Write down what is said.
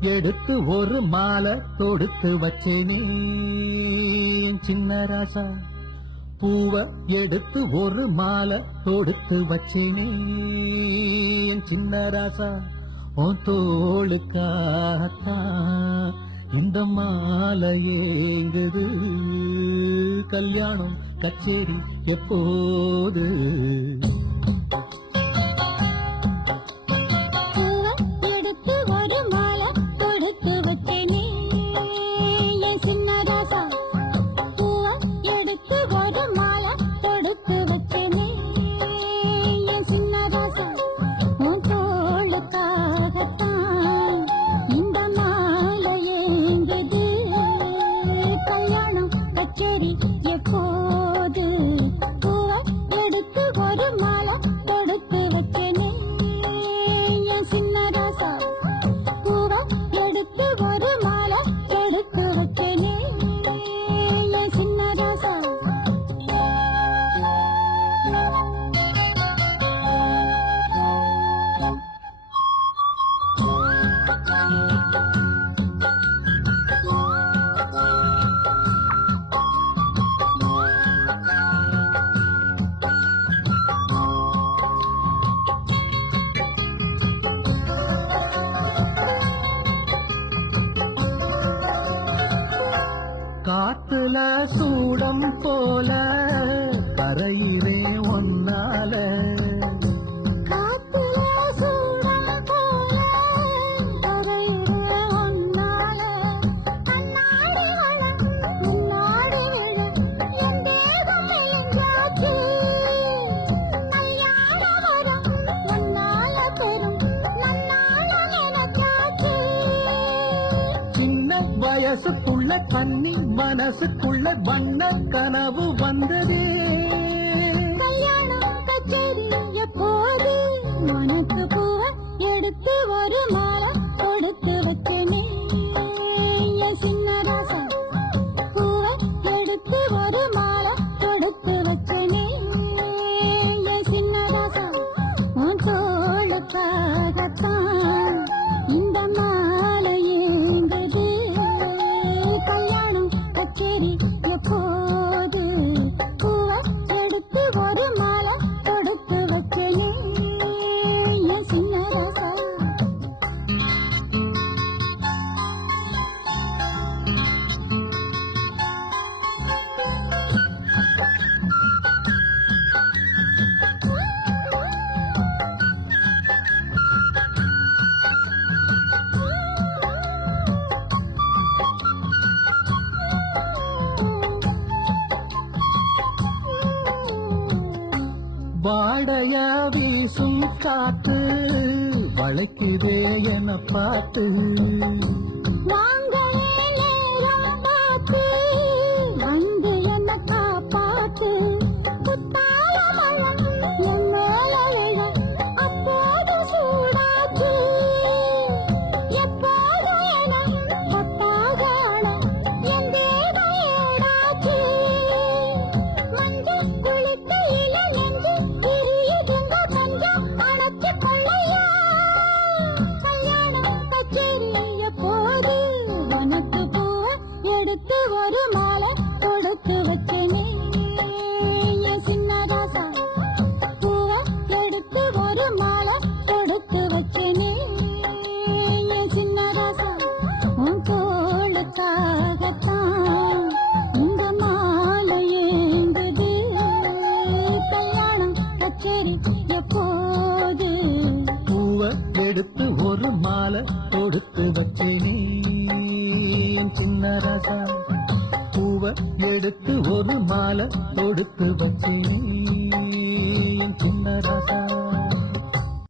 எடுத்து ஒரு மாலை தொடுத்து வச்சேனே சின்ன ராசா. பூவ எடுத்து ஒரு மாலை தொடுத்து வச்சேனே சின்ன ராசா. உன் தோளுக்காத்தான் இந்த மாலை ஏங்குது. கல்யாணம் கச்சேரி எப்போது காத்துல சூடம் போல பறையிலே ஒன்னால மனசுக்குள்ள தண்ணி மனசுக்குள்ள வண்ண கனவு வந்தது. கல்யாணம் கச்சேரி எப்போது? மனசு பூவை எடுத்து வருமா? ஒரு மர ஆடைய வீசும் காத்து வளைக்குதே என பார்த்து. உனக்காகத்தான் இந்த மாலை ஏந்தது கல்யாணம் கச்சேரி எப்போது? பூவை எடுத்து ஒரு மாலை கொடுத்து வச்சேனே சின்னரசா பூவை எடுத்து ஒரு மாலை கொடுத்து